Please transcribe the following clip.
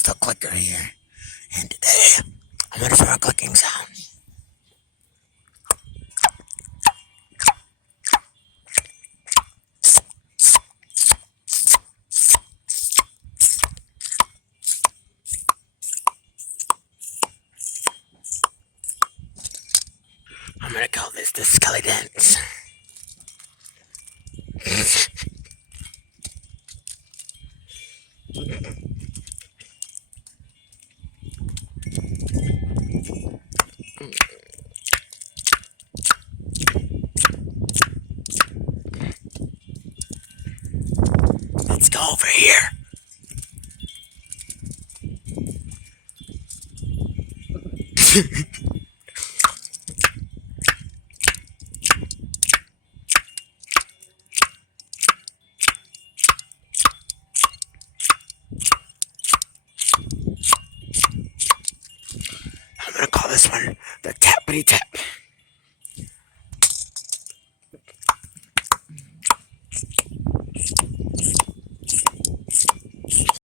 it's TheClicker here, and today I'm going to show a clicking sound. I'm going to call this the SkeletonClicks. Let's go over here. I'm gonna call this one the tappity tap.